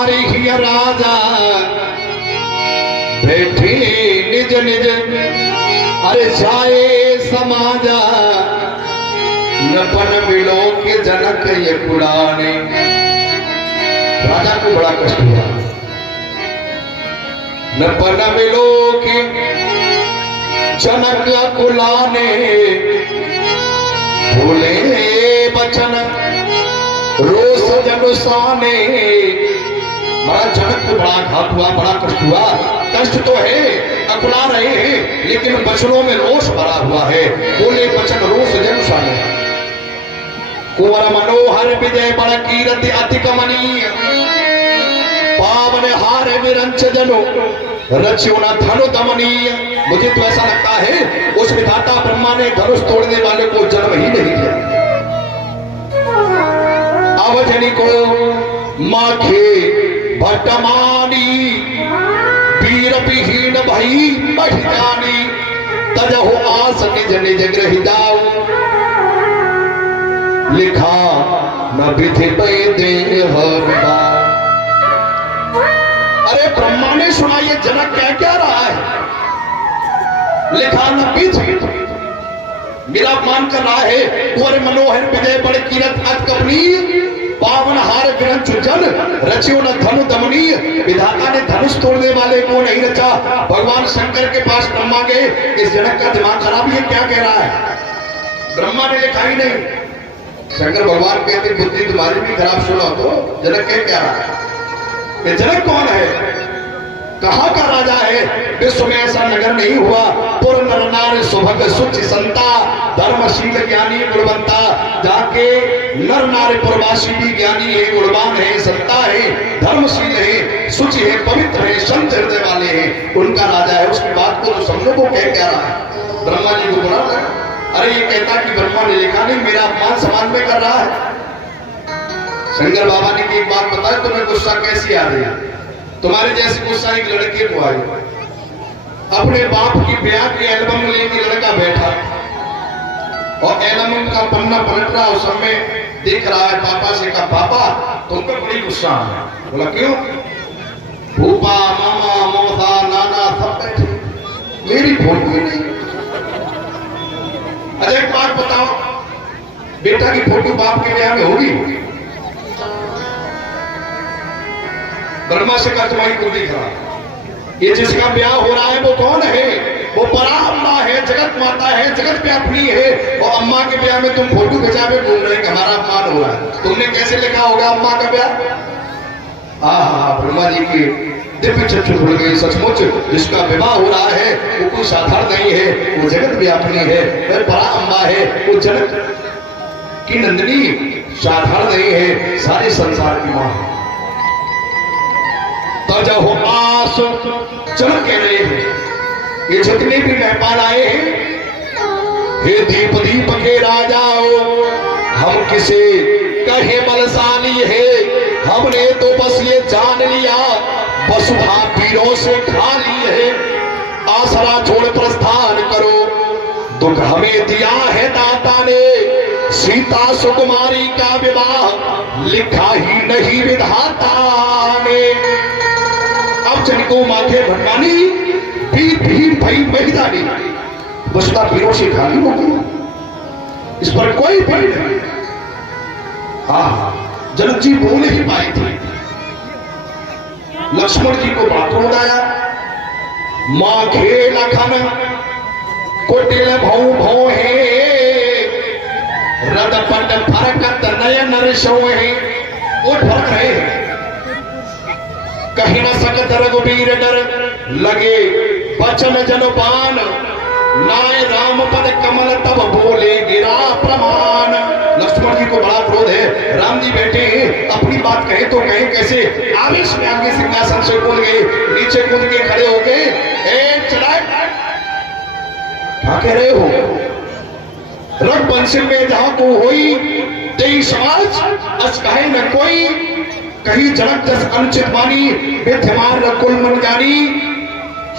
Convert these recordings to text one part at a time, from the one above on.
कुमारी ही राजा बैठी निज निज अरे जाए समाजा नपन मिलो के जनक ये कुलाने। राजा को बड़ा कष्ट हुआ। नपन मिलो के जनक कुलाने भूले बचन रोस जनुसाने। बड़ा जनक को बड़ा घात हुआ, बड़ा कष्ट हुआ। कष्ट तो है, अकुला रहे हैं, लेकिन बचनों में रोष भरा हुआ है। बोले बचन रोष जनुसाने। कुंवर मनोहर विजय बड़ कीरति अति कमनीय पावन हार विरंच जनो रच्यो न धनु दमनीय। मुझे तो ऐसा लगता है उस विधाता ब्रह्मा ने धनुष तोड़ने वाले को जन्म ही नहीं दिया। अवजनी को माखे भटमानी वीर विहीन भई बढ़ जानी तजहु आस निज निज ग्रह जाओ लिखा न विधि पे देह। अरे ब्रह्मा ने सुना ये जनक कह क्या रहा है। लिखा न विधि, मेरा अपमान कर रहा है। कुंवर मनोहर विजय बड़े कीरत अत कपनीय पावन हार विरंच जन रचियो न धनु दमनीय। विधाता ने धनुष तोड़ने वाले को नहीं रचा। भगवान शंकर के पास ब्रह्मा गए, इस जनक का दिमाग खराब, ये क्या कह रहा है। ब्रह्मा ने लिखा ही नहीं। शंकर भगवान कहते बुद्धि तुम्हारी भी खराब, सुनो तो जनक कह क्या रहा है। ये जनक कौन है, कहां का राजा है। विश्व में ऐसा नगर नहीं हुआ। पुर नर नार सुभग सुच संता धर्मशील ज्ञानी गुणवंता। जाके नर नारी पुरवासी भी ज्ञानी है, गुणवान है, संता है, धर्मशील है, सुचि है, पवित्र है, संत हृदय वाले हैं, उनका राजा है। उसकी बात को तो सब लोगों को कह क्या रहा है। ब्रह्मा जी को बुरा लगा। अरे ये कहता कि ब्रह्मा ने लिखा नहीं, मेरा अपमान समान में कर रहा है। शंकर बाबा ने एक बात बताई, तुम्हें गुस्सा कैसी आ रही है। तुम्हारे जैसे गुस्सा एक लड़के को आई। अपने बाप की ब्याह की एल्बम लेके लड़का बैठा और एल्बम का पन्ना पलट रहा, उस समय देख रहा है। पापा से कहा पापा तुमको बड़ी गुस्सा आ रहा है। बोला क्यों। फूफा मामा ममता नाना सब बैठे, मेरी फोटो ही नहीं। अच्छा एक बात बताओ, बेटा की फोटो बाप के ब्याह में होगी। ब्रह्मा से कहा तुम्हारी कुल दिख रहा, ये जिसका ब्याह हो रहा है वो कौन है। वो पराअम्मा है, जगत माता है, जगत व्यापिनी है। और अम्मा के ब्याह में तुम फोटो खिंचा के बोल रहे हैं कि हमारा अपमान हो रहा है। तुमने कैसे लिखा होगा अम्मा का ब्याह। आहा, ब्रह्मा जी की दिव्य चक्षु खुल गई। सचमुच जिसका विवाह हो रहा है वो कोई साधारण नहीं है, वो जगत व्यापिनी है, वह पराअम्मा है, वो जगत की नंदिनी साधारण नहीं है, सारे संसार की मां है। तजहु आस चल कह रहे हैं ये जितने भी मेहमान आए हैं। हे दीप दीप के राजाओ, हम किसे कहे बलशाली है। हमने तो बस ये जान लिया वसुधा पीरों से खाली है। आसरा छोड़ प्रस्थान करो, दुख हमें दिया है दाता ने। सीता सुकुमारी का विवाह लिखा ही नहीं विधाता ने। अब चनिको माथे भटकानी भीड़ भीड़ भई महिदानी। वसुधा पीरों से खाली होगी, इस पर कोई भीड़ नहीं। हाँ, जनक जी बोल ही पाए थे। लक्ष्मण जी को बात उड़ाया। माघे लखन कुटिल भौ भौ है रदपट फरकत नयन ऋषो है। वो फर्क रहे हैं। कहीं न सकत रघुबीर डर लगे बचन जनपान। नाय राम पद कमल तब बोले गिरा प्रमाण। लक्ष्मण जी को बड़ा क्रोध है। राम जी बैठे हैं, अपनी बात कहे तो कहे कैसे। आवेश में आगे सिंहासन से कूद गए, नीचे कूद के खड़े हो गए। चलाए क्या कह रहे हो। रघुवंश में जहां को होई तेई समाज अस कहे न कोई। कहीं जनक जस अनुचित वाणी विद्यमान कुल मन जानी।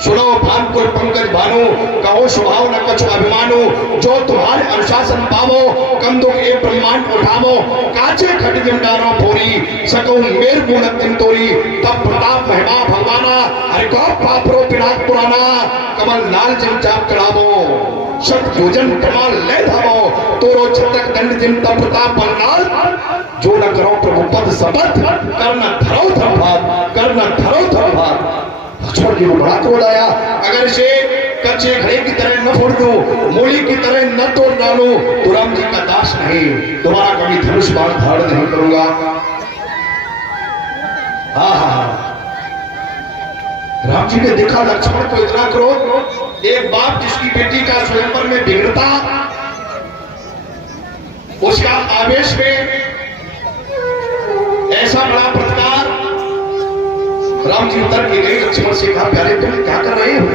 सुनो भानकुल पंकज भानु, कहो स्वभाव न कछु अभिमानो, जो तुम्हारे अनुशासन पावो, कम दुख ए ब्रह्मांड उठावो, काचे खट जिमदारो फोरी, सकूं मेर गुण तिम तोरी, तब प्रताप महिमा भगवाना, हरि को पापरो पिनाक पुराना, कमल लाल जिम चाप चढ़ावो, शत भोजन कमाल ले धावो, तोरो छतक दंड जिम तब प्रताप बंगाल, जो न करो प्रभु पद सबत, करना धरो धर्मात, करना धरो धर्मात। छोड़ के बड़ा तोड़ आया, अगर इसे कच्चे घड़े की तरह न फोड़ दूं, मूली की तरह न तोड़ डालूं, तो राम जी का दास नहीं, दोबारा कभी धनुष बाण धारण नहीं करूंगा। राम जी ने देखा लक्ष्मण को इतना क्रोध, एक बाप जिसकी बेटी का स्वयंवर में बिगड़ता, उसका आवेश में ऐसा बड़ा प्रतिकार। राम जी उतर के गए, लक्ष्मण से कहा प्यारे तुम क्या कर रहे हो?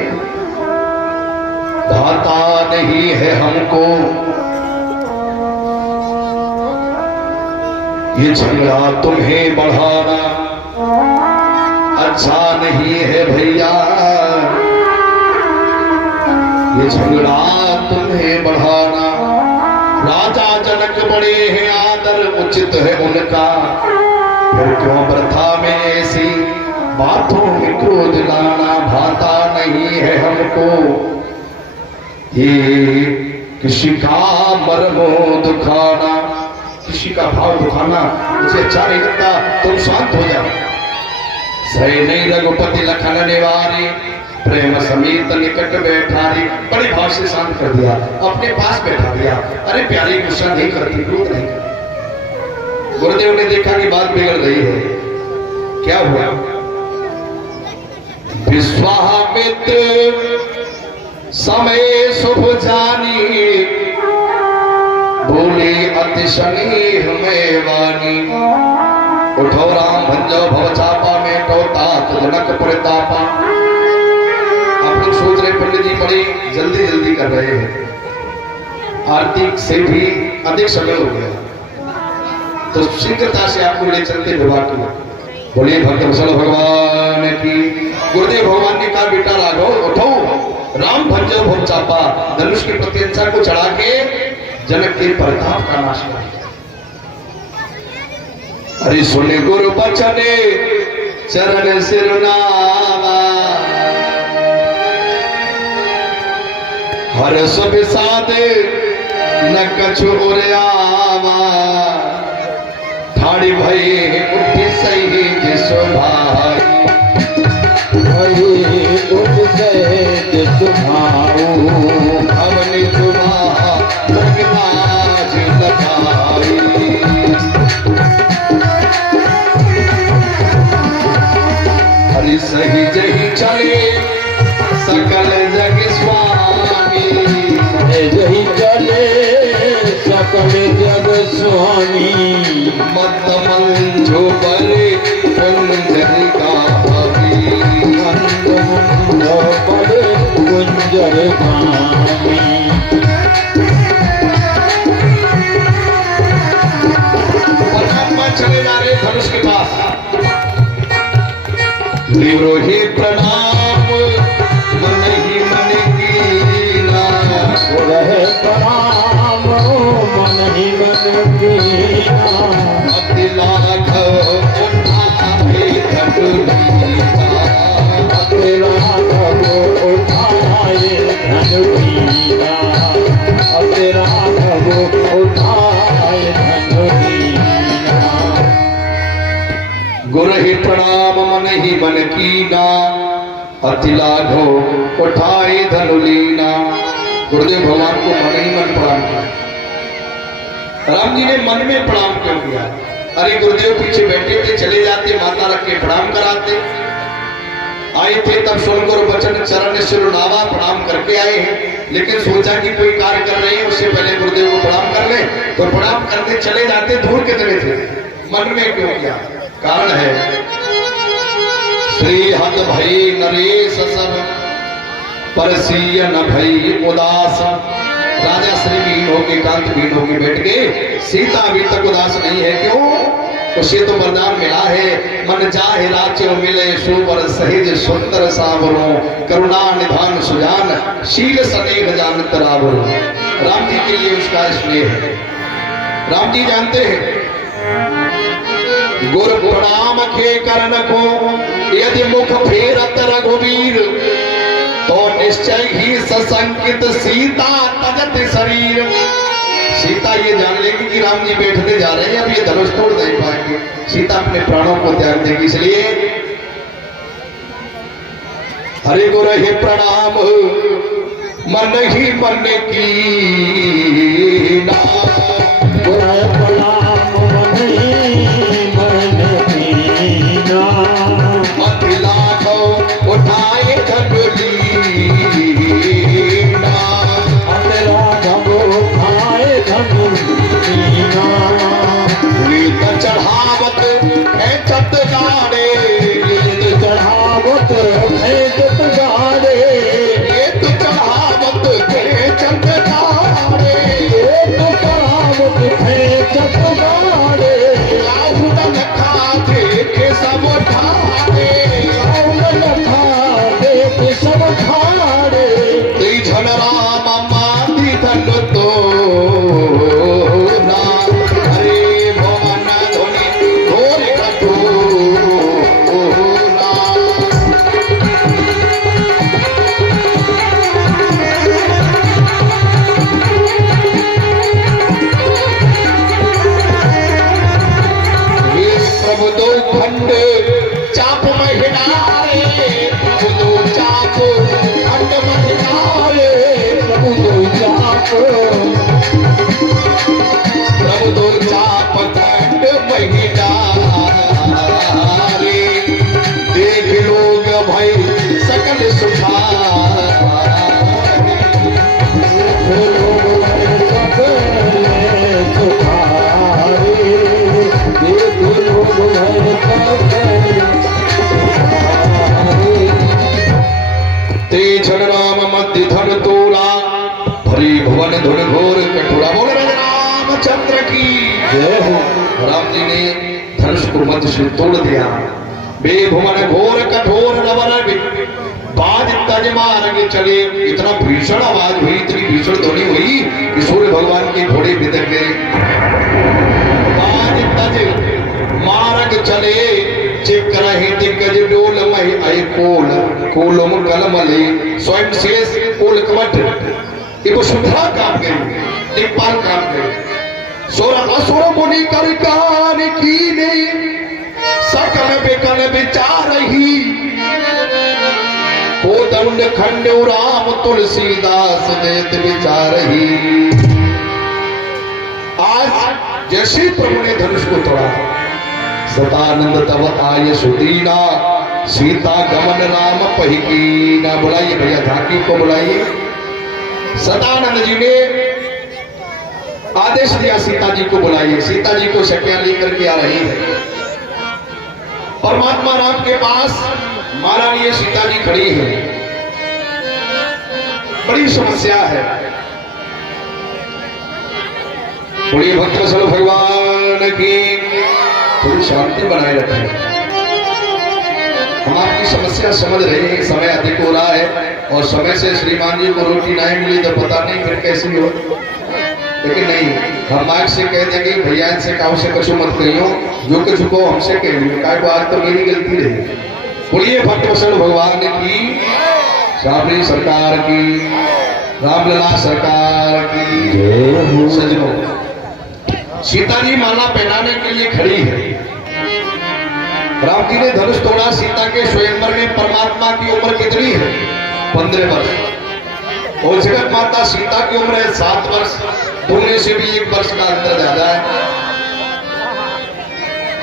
भाता नहीं है हमको ये झगड़ा तुम्हें बढ़ाना, अच्छा नहीं है भैया ये झगड़ा तुम्हें बढ़ाना। राजा जनक बड़े हैं, आदर उचित है उनका, फिर क्यों वृथा में ऐसी बातों में क्रोध लाना। भाता नहीं है हमको ये किसी का मर्मो दुखाना, किसी का भाव दुखाना मुझे अच्छा नहीं लगता, तुम शांत हो जाओ। सही नहीं रघुपति लखन निवारी, प्रेम समेत निकट बैठारी। बड़े भाव से शांत कर दिया, अपने पास बैठा दिया। अरे प्यारी गुस्सा नहीं करती, क्रोध नहीं करती। गुरुदेव ने देखा कि बात बिगड़ रही है, क्या हुआ? विश्वामित्र समय शुभ जानी, बोले अति स्नेह में वाणी। उठो राम भंजो भव चापा में तात जनक प्रतापा। आप लोग सोच रहे पंडित जी बड़ी जल्दी जल्दी कर रहे हैं, आरती से भी अधिक समय हो गया, तो शीघ्रता से आपको ले चलते विवाह की। बोलिए भक्तवत्सल भगवान की। गुरुदेव भगवान ने कहा बेटा राघव उठो, राम भंजो भव चापा, धनुष की प्रत्यंचा को चढ़ा के जनक के प्रताप का नाश कर। अरे सुने गुरु बचने चरण सिरनावा, हर सब सादे न कछु उर्यावा। ठाड़ी भई उठी सही जिसो भाई, उठ गए जिसो भाऊ। अवनि तुम्हारा प्रगनाज लगाई, हरि सही जही चले सकल जग स्वामी। जही चले सकल जग स्वामी, मत मंझो पर कुंजर का भावी। मंझो पर कुंजर भावी। परमात्मा चले जा रहे धनुष के पास। देवरोही प्रणाम मन ही मन कीना, रहे प्रणाम मन ही मन कीना। अति लाघव उठाए धनुलीना, अति लाघव उठाए धनुलीना, अति लाघव उठाए धनुलीना। गुरु ही प्रणाम मन ही मन कीना, अति लाघव उठाए धनुलीना। गुरुदेव भगवान को मन ही मन प्रणाम किया। राम जी ने मन में प्रणाम क्यों किया? अरे गुरुदेव पीछे बैठे थे, चले जाते माता रख के प्रणाम कराते। आए थे तब सुन गुरु बचन चरण सिरुनावा, प्रणाम करके आए हैं, लेकिन सोचा कि कोई कार्य कर रहे हैं उससे पहले गुरुदेव को प्रणाम कर ले, तो प्रणाम करते चले जाते। दूर कितने थे, मन में क्यों किया? कारण है श्री हत भई नरेश सब, परसीय न भई उदास। राजा श्री बीन होके कांत बीन होके बैठ गए, सीता अभी तक उदास नहीं है। क्यों? उसे तो वरदान मिला है, मन चाहे राज्य मिले सुवर सहिज सुंदर सावरो, करुणा निधान सुजान शील स्नेह जान तरावरो। राम जी के लिए उसका स्नेह है। राम जी जानते हैं गुर प्रणाम के करण को यदि मुख फेरत रघुवीर, तो निश्चय ही सशंकित सीता तजत शरीर। सीता ये जान लेगी कि राम जी बैठने जा रहे हैं, अब ये धनुष तोड़ नहीं पाएंगे, सीता अपने प्राणों को त्याग देगी। इसलिए हरे गुरु हे प्रणाम मन ही मन की ना, प्रणाम मन ही मन की ना, अतिला को उठाए धनुली ना, अतला धमो खाए धमुना, रीत चढ़ावत है चत गाड़े, चढ़ावत है जत गाड़े, रीत चढ़ावत है चत गाड़े, चढ़ावत है जत गाड़े, लाहुन खा देखे सब ठाड़े, देख सब खाड़े, त्रिजन राम माति धन तो ना, हरे भवन ध्वनि घोर कठोरा। ये प्रभु दो खंड चाप महिनारे, प्रभु दो चाप खंड महिनारे, प्रभु दो चाप, प्रभु दो चाप खंड महिनारे, देख लोग भय सकल सुखारे। तेजन राम मध्य धन तोड़ा, भरी भुवन धुन घोर कठोरा। बोल रहे रामचंद्र की जय हो। राम जी ने धनुष को मध्य से तोड़ दिया। बेभुवन घोर कठोर नवर बाज तज मारंगे चले। इतना भीषण आवाज हुई, इतनी भीषण ध्वनि हुई कि सूर्य भगवान के घोड़े बिदक गए। बाज तज मारंग चले, चिक रहे दिग्गज डोल मही अय कोल, कोलोम कलमले स्वयं शेष कोल कवट। ये सुधा काम गई, दिक्पाल काम गई। सोरा असुर मुनि कर कान की ने, सकल बेकल विचार ही, को दंड खंड राम तुलसीदास देत विचार ही। आज जैसे प्रभु ने धनुष को तोड़ा, सदानंद तब आय सुदीना, सीता गमन राम पहिकीना। बुलाइए भैया झांकी को बुलाइए। सदानंद जी ने आदेश दिया सीता जी को बुलाइए। सीता जी को शक्तियां लेकर के आ रही है। परमात्मा राम के पास महारानी सीता जी खड़ी है। बड़ी समस्या है। बोलिए भक्तवत्सल भगवान की। थोड़ी शांति बनाए रखें। हम आपकी समस्या समझ रहे हैं, समय अधिक हो रहा है और समय से श्रीमान जी को रोटी नहीं मिली तो पता नहीं फिर कैसी हो। लेकिन नहीं, हम आज से कह देंगे भैया इनसे काउ से कछु मत कहियो, जो कुछ को हमसे कह लियो, काय को आज तो मेरी गलती रही। बोलिए भक्तवत्सल भगवान की, शाबरी सरकार की, रामलला सरकार की। सजनों, सीता जी माला पहनाने के लिए खड़ी है। राम जी ने धनुष तोड़ा। सीता के स्वयंवर में परमात्मा की उम्र कितनी है? 15 वर्ष। और जगत माता सीता की उम्र है 7 वर्ष। दोनों से भी 1 वर्ष का अंतर ज्यादा है।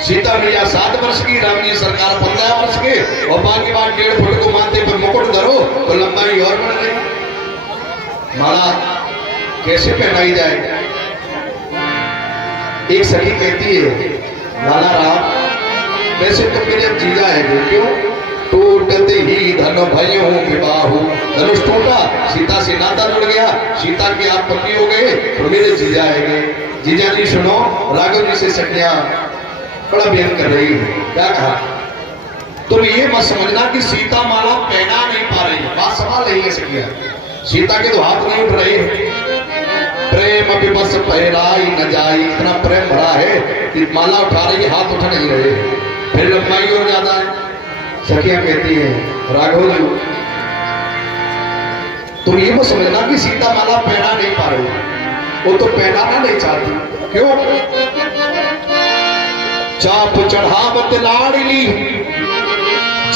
सीता मैया 7 वर्ष की, राम जी सरकार 15 वर्ष के, और बाकी बात 1.5 फुट को माथे पर मुकुट धरो तो लंबाई और बढ़ गई। माला कैसे पहनाई जाए? एक सखी कहती है, लाला राम वैसे तो मेरे जीजा है, क्यों? टूटते ही धन भयो विवाहु। धनुष टूटा, सीता से नाता जुड़ गया, सीता के आप पति हो गए तो मेरे जीजा आएंगे। जीजा जी सुनो, राघव जी से सखियां बड़ा बेहद कर रही है। क्या कहा? तुम ये मत समझना कि सीता माला पहना नहीं पा रही, बात सवाल नहीं है सकिया। सीता के तो हाथ नहीं उठ रहे हैं। प्रेम विवश पहराई न जाई, इतना प्रेम भरा है कि माला उठा रही है, हाथ उठ नहीं रहे। फिर लंबाई और ज्यादा है। सखिया कहती है राघव जी तुम ये मत समझना कि सीता माला पहना नहीं पा रही, वो तो पहनाना नहीं चाहती। क्यों? चाप चढ़ावत लाडली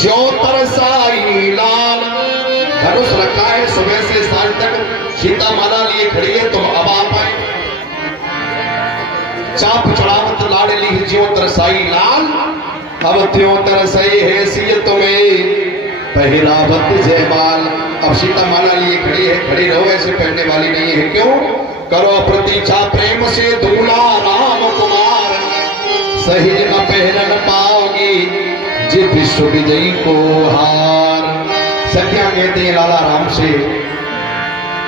जो तरसाई लाल। धनुष रखा है, सुबह से साँझ तक सीता माला लिए खड़ी है, तुम अब आ पाए। चाप चढ़ावत लाडली जो तरसाई लाल, अब त्यों तरसई है सिय तुम्हें पहरावत जयमाल। अब सीता माला लिए खड़ी है, खड़ी रहो, ऐसे पहनने वाली नहीं है। क्यों? करो प्रतीक्षा प्रेम से दूल्हा राम कुमार, सही न पहन पाओगी जे विश्व विजयी को हार। सखिया कहते हैं लाला राम से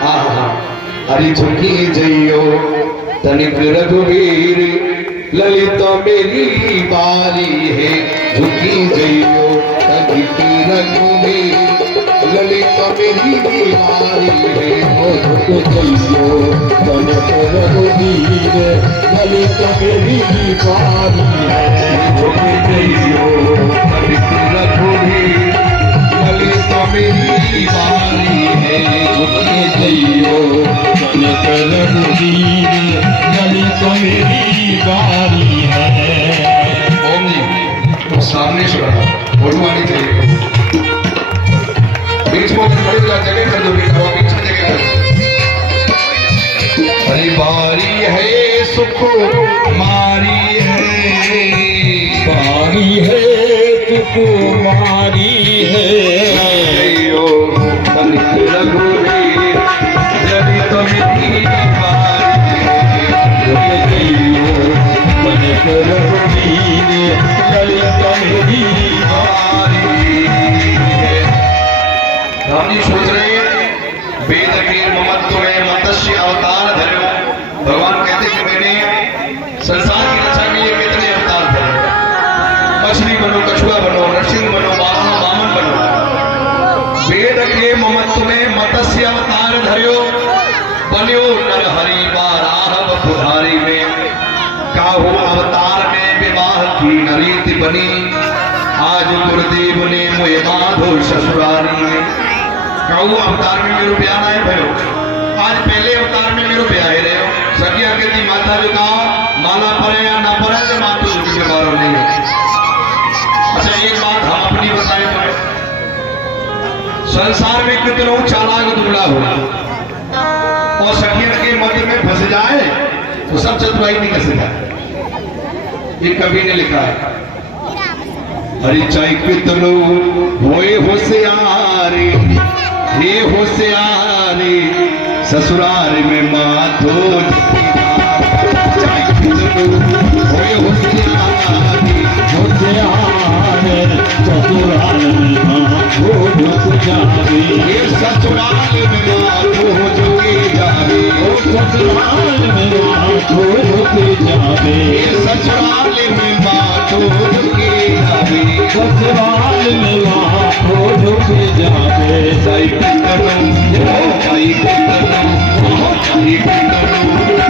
आहा हरि झुकी जइयो तनिक रघुवीर, ललित मेरी बारी है झुकी जइयो तनिक रघुवीर, ललित मेरी बारी है झुक जइयो तनिक रघुवीर, ललित मेरी बारी है झुक जइयो तनिक रघुवीर, ललित मेरी बारी है झुक जइयो तनिक रघुवीर, ललित मेरी बारी है। ओम जी तो सामने से रहा फोटो आनी चाहिए, बीच में खड़ी जगह कर दो बेटा, वो बीच में जगह कर दो। हरी बारी है सुख मारी है, बारी है सुकुमारी है, जइयो तनिक रघुवीर, ललित मेरी बारी है झुक जइयो तनिक रघुवीर, ललित मेरी बारी है। राम जी सोच रहे हैं वेद के ममत्व में मत्स्य अवतार धर्म। भगवान कहते कि मैंने संसार की रक्षा के लिए कितने अवतार धरे, मछली बनो, कछुआ बनो, नरसिंह बनो, वामन बनो। वेद के ममत्व में मत्स्य अवतार धर्यो, बन्यो नर हरि बाराह पुधारी में। काहू अवतार में विवाह की नरीति बनी, आज गुरुदेव ने मुझे बांधो ससुरारी में। कहू अवतार में मेरो ब्याह आए भयो, आज पहले अवतार में मेरो ब्याह रहे हो। सखिया कहती माता जो कहा माला पड़े या ना पड़े तो माँ तो झुकी के बारो नहीं है। अच्छा एक बात हम अपनी बताए पड़े, संसार में कितनों चालाक दुबला हो और सखिया के मध्य में फंस जाए तो सब चतुराई निकल से जाए। ये कवि ने लिखा है हरि चाय कितनो होए होशियारी, हे होशियारी ससुराल में माथो चाय कितनो होए होशियारी, होशियार ससुराल में माथो झुक जावे, ये ससुराल में माथो झुके जावे, ससुराल में माथो झुक जावे, ये ससुराल में माथो झुके जावे, ससुराल में माथो झुक जावे। चाय कितनो चाय कितनो चाय कितनो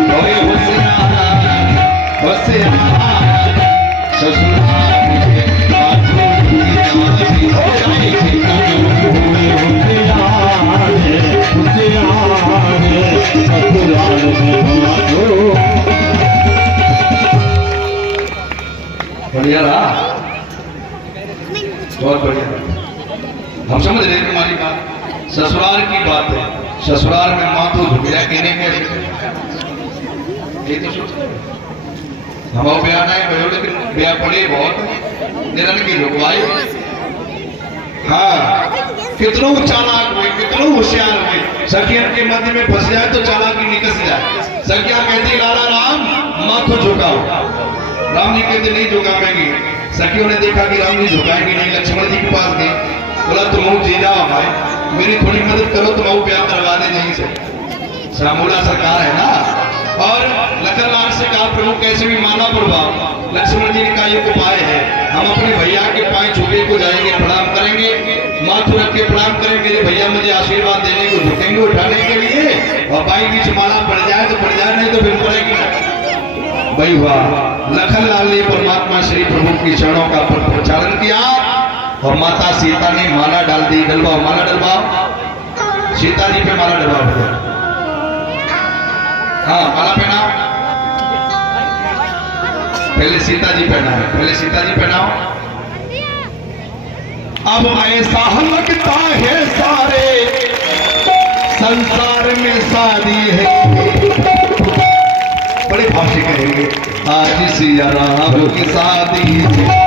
होए होशियार होशियार ससुराल में माथो झुके जावे, चाय कितनो ससुराल में माथो। बढ़िया रहा, बहुत बढ़िया। हम समझ रहे हैं तुम्हारी बात, ससुराल की बात है, ससुराल में माथो झुक जाए कहने कैसे, ये तो सोच हमारा ब्याह नहीं भयो, लेकिन ब्याह पड़े बहुत निरन की रुकवाई। हाँ कितनों चालाक हुए, कितनों होशियार हुए, सखिया के मध्य में फंस जाए तो चालाकी निकल जाए। सखिया कहती लाला राम माथो झुकाओ, राम जी कहते नहीं झुकाएंगे। सखियों ने देखा कि राम जी झुकाएंगे नहीं, लक्ष्मण जी के पास गए, बोला तुम जी जाओ भाई, मेरी थोड़ी मदद करो, तुम ब्याह करवा दे नहीं से। सामूला सरकार है ना, और लखनलाल से कहा प्रभु कैसे भी माना प्रभाव। लक्ष्मण जी ने कहा ये उपाय है, हम अपने भैया के पांव छूने को जाएंगे, प्रणाम करेंगे, माथ रख के प्रणाम करेंगे, मेरे भैया मुझे आशीर्वाद देने को झुकेंगे उठाने के लिए, और बाई बीच माला पड़ जाए तो पड़ जाए, नहीं तो फिर पड़ेगी ना। भाई वाह, लखनलाल ने परमात्मा श्री प्रभु की चरणों का प्रचारण किया और माता सीता ने माला डाल दी। डलवाओ माला, डलवाओ सीता जी पे माला डलवाओ। हाँ माला पहनाओ, पहले सीता जी पहना है, पहले सीता जी पहनाओ। अब ऐसा लगता है सारे संसार में शादी है, बड़े भाव से कहेंगे आज सिया राम की शादी।